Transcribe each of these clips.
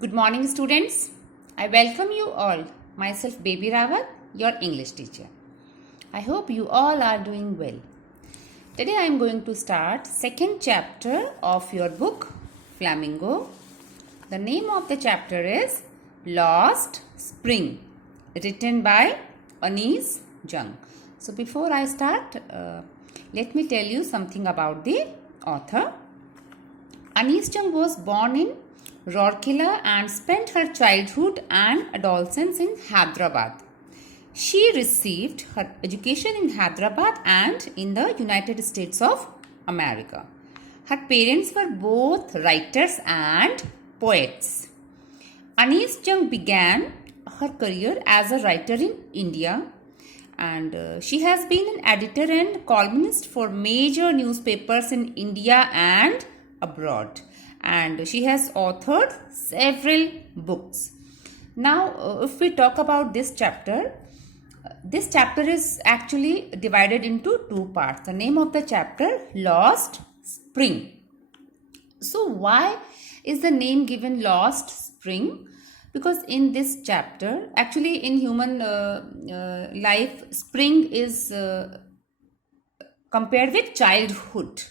Good morning, students. I welcome you all. Myself, Baby Rawat, your English teacher. I hope you all are doing well. Today I am going to start second chapter of your book, Flamingo. The name of the chapter is Lost Spring, written by Anees Jung. So before I start, let me tell you something about the author. Anees Jung was born in Rourkela and spent her childhood and adolescence in Hyderabad. She received her education in Hyderabad and in the United States of America. Her parents were both writers and poets. Anees Jung began her career as a writer in India, and she has been an editor and columnist for major newspapers in India and abroad, and she has authored several books. Now, if we talk about this chapter is actually divided into two parts. The name of the chapter, Lost Spring. So why is the name given Lost Spring? Because in this chapter, actually in human life, spring is compared with childhood.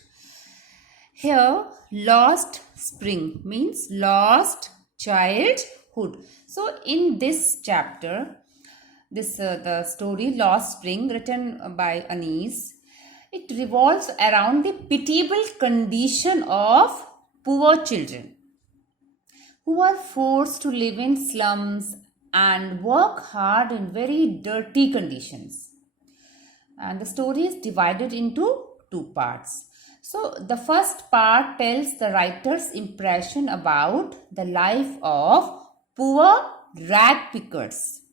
Here, lost spring means lost childhood. So in this chapter, the story Lost Spring, written by Anees, it revolves around the pitiable condition of poor children who are forced to live in slums and work hard in very dirty conditions. And the story is divided into two parts. So the first part tells the writer's impression about the life of poor rag pickers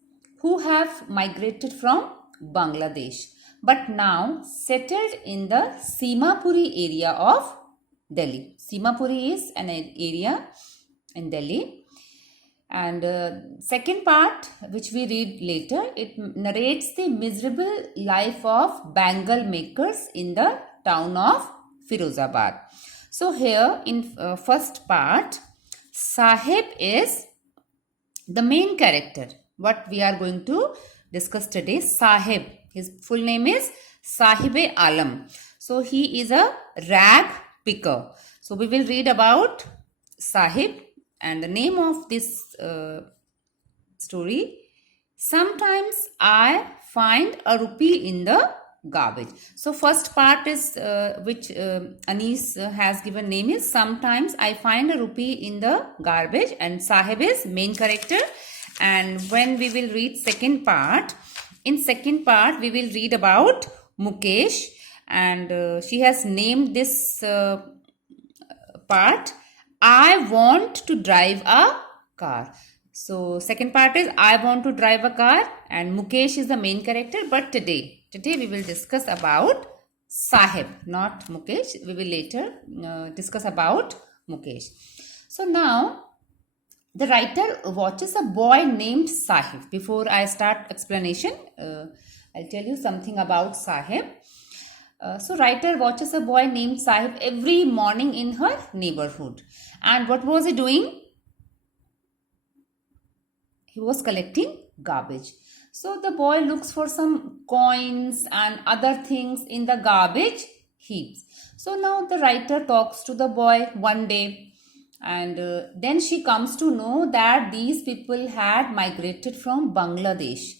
who have migrated from Bangladesh but now settled in the Simapuri area of Delhi. Simapuri is an area in Delhi. And second part, which we read later, it narrates the miserable life of bangle makers in the town of Firozabad. So here in first part, Sahib is the main character. What we are going to discuss today, Sahib. His full name is Sahib-e Alam. So he is a rag picker. So we will read about Sahib, and the name of this story, Sometimes I Find a Rupee in the Garbage. So first part is which Anees has given name is Sometimes I Find a Rupee in the Garbage, and Sahib is main character. And when we will read second part, in second part we will read about Mukesh, and she has named this part I Want to Drive a Car. So second part is I want to drive a car, and Mukesh is the main character. But today we will discuss about Sahib, not Mukesh. We will later discuss about Mukesh. So now the writer watches a boy named Sahib. Before I start explanation, I'll tell you something about Sahib. So writer watches a boy named Sahib every morning in her neighborhood. And what was he doing? He was collecting garbage. So the boy looks for some coins and other things in the garbage heaps. So now the writer talks to the boy one day, and then she comes to know that these people had migrated from Bangladesh.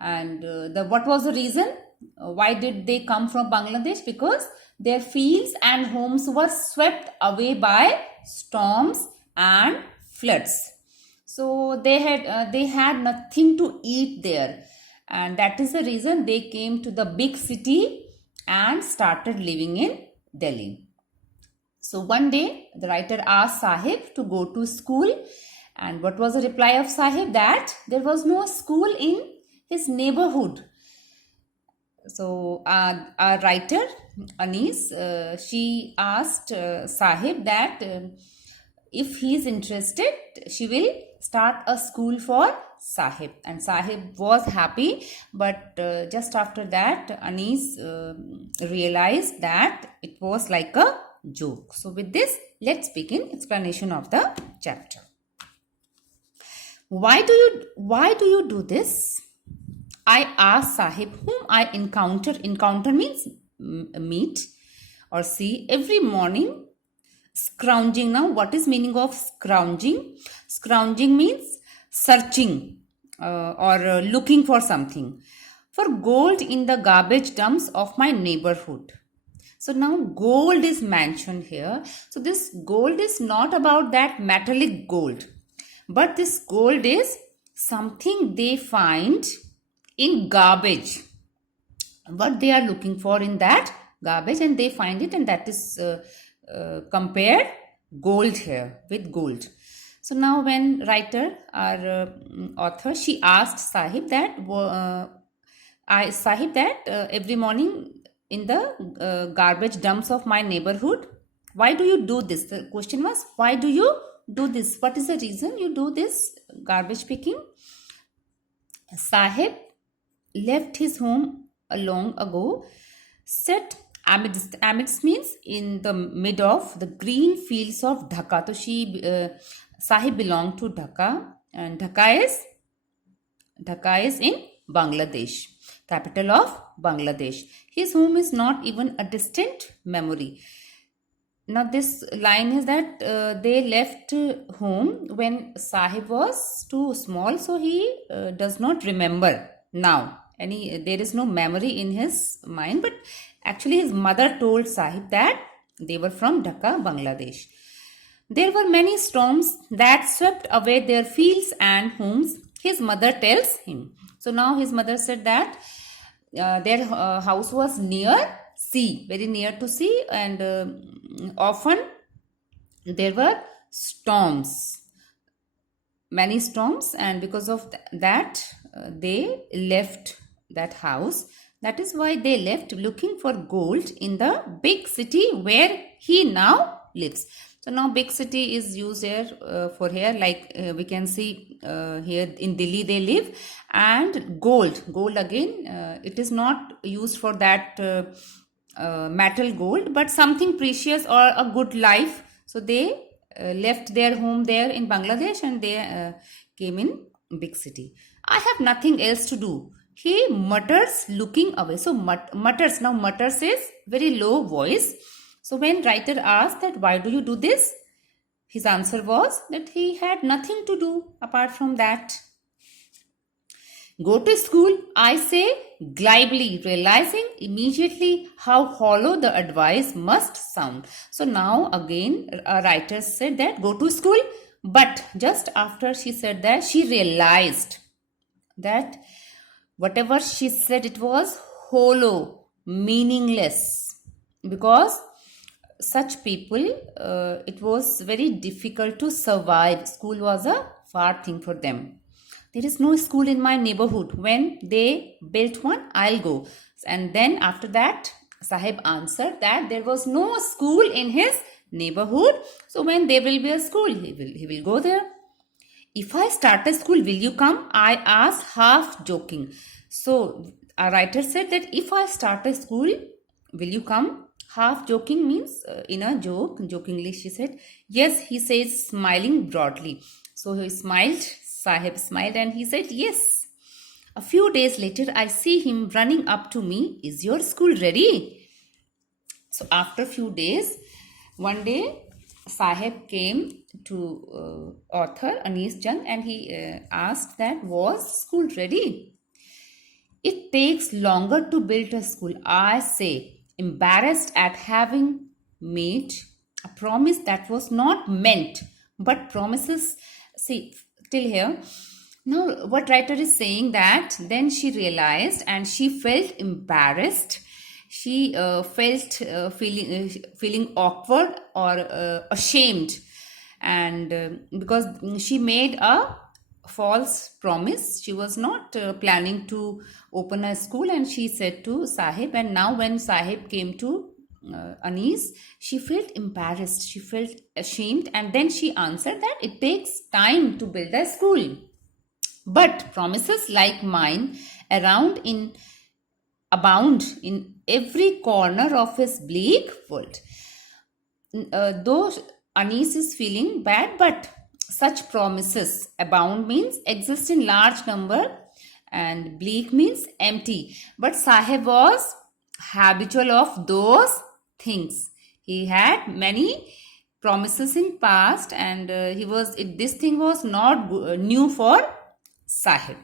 And what was the reason? Why did they come from Bangladesh? Because their fields and homes were swept away by storms and floods. So they had nothing to eat there, and that is the reason they came to the big city and started living in Delhi. So one day the writer asked Sahib to go to school, and what was the reply of Sahib? That there was no school in his neighborhood. So our writer Anees, she asked Sahib that if he is interested, she will start a school for Sahib, and Sahib was happy. But just after that, Anees realized that it was like a joke. So with this, let's begin explanation of the chapter. Why do you do this? I asked Sahib, whom I encounter means meet or see every morning, scrounging. Now, what is meaning of scrounging? Scrounging means searching or looking for something. For gold in the garbage dumps of my neighborhood. So now gold is mentioned here. So this gold is not about that metallic gold, but this gold is something they find in garbage. What they are looking for in that garbage, and they find it, and that is compared gold here with gold. So now when writer or author, she asked Sahib that every morning in the garbage dumps of my neighborhood, why do you do this? The question was, why do you do this? What is the reason you do this garbage picking? Sahib left his home long ago, set amidst means in the mid of the green fields of Dhaka. So Sahib belonged to Dhaka, and Dhaka is in Bangladesh, capital of Bangladesh. His home is not even a distant memory. Now this line is that they left home when Sahib was too small, so he does not remember now. There is no memory in his mind, but actually his mother told Sahib that they were from Dhaka, Bangladesh. There were many storms that swept away their fields and homes, his mother tells him. So now his mother said that their house was near sea, very near to sea, and often there were storms, many storms, and because of that they left that house. That is why they left, looking for gold in the big city where he now lives. So now big city is used here for here, like we can see here in Delhi they live. And gold again, it is not used for that metal gold, but something precious or a good life. So they left their home there in Bangladesh, and they came in big city. I have nothing else to do, he mutters, looking away. So mutters, now mutters is very low voice. So when writer asked that why do you do this, his answer was that he had nothing to do apart from that. Go to school, I say glibly, realizing immediately how hollow the advice must sound. So now again a writer said that go to school, but just after she said that, she realized that whatever she said, it was hollow, meaningless, because such people, it was very difficult to survive. School was a far thing for them. There is no school in my neighborhood. When they built one, I'll go. And then after that, Sahib answered that there was no school in his neighborhood. So when there will be a school, he will go there. If I start a school, will you come? I asked, half joking. So a writer said that if I start a school, will you come? Half joking means in a joke, jokingly she said. Yes, he says, smiling broadly. So he smiled, Sahib smiled, and he said yes. A few days later, I see him running up to me. Is your school ready? So after a few days, one day Sahib came to author Anis Jung, and he asked that was school ready? It takes longer to build a school, I say, embarrassed at having made a promise that was not meant. But promises, see, till here. Now what writer is saying that then she realized and she felt embarrassed. She felt feeling awkward or ashamed, and because she made a false promise. She was not planning to open a school, and she said to Sahib, and now when Sahib came to Anis, she felt embarrassed, she felt ashamed, and then she answered that it takes time to build a school, but promises like mine abound in every corner of his bleak world. Though Anis is feeling bad, but such promises. Abound means exist in large number, and bleak means empty. But Sahib was habitual of those things. He had many promises in past, and this thing was not new for Sahib.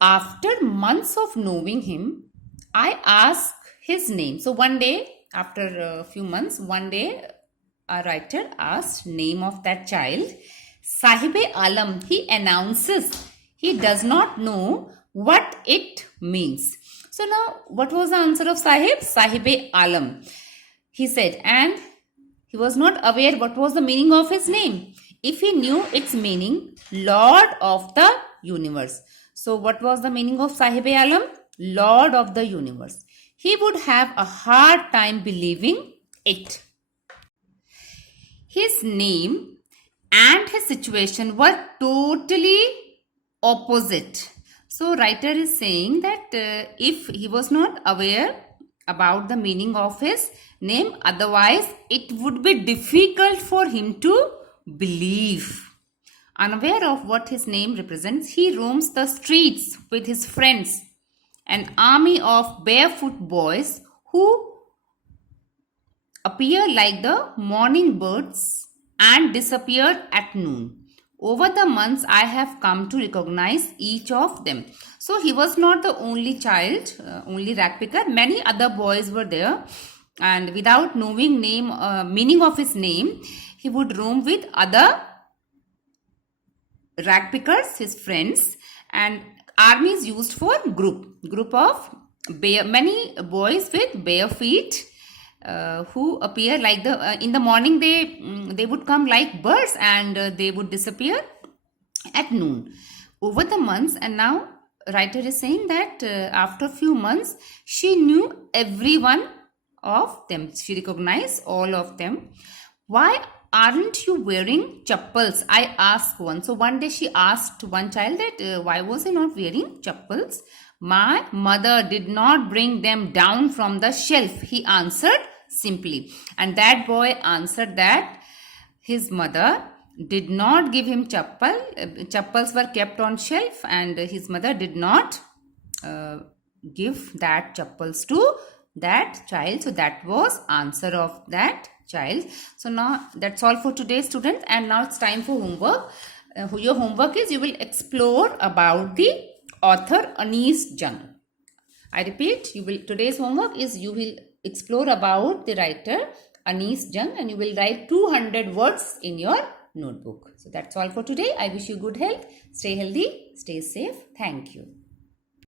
After months of knowing him, I asked his name. So one day, after a few months, one day a writer asked name of that child. Sahib-e-Alam, he announces he does not know what it means. So now, what was the answer of Sahib? Sahib-e-Alam. He said, and he was not aware what was the meaning of his name. If he knew its meaning, Lord of the universe. So what was the meaning of Sahib-e-Alam? Lord of the universe. He would have a hard time believing it. His name and his situation were totally opposite. So writer is saying that if he was not aware about the meaning of his name, otherwise it would be difficult for him to believe. Unaware of what his name represents, he roams the streets with his friends, an army of barefoot boys who appear like the morning birds and disappear at noon. Over the months, I have come to recognize each of them. So he was not the only child, only rag picker. Many other boys were there, and without knowing meaning of his name, he would roam with other rag pickers, his friends, and army is used for group of many boys with bare feet. Who appear like in the morning they would come like birds, and they would disappear at noon. Over the months, and now writer is saying that after a few months she knew every one of them. She recognized all of them. Why aren't you wearing chappals? I asked one. So one day she asked one child that why was he not wearing chappals? My mother did not bring them down from the shelf, he answered simply. And that boy answered that his mother did not give him chappal. Chappals were kept on shelf, and his mother did not give that chappals to that child. So that was answer of that child. So now that's all for today, students. And now it's time for homework. Your homework is you will explore about the author Anees Jung. I repeat, today's homework is you will explore about the writer Anees Jung, and you will write 200 words in your notebook. So that's all for today. I wish you good health. Stay healthy, stay safe. Thank you.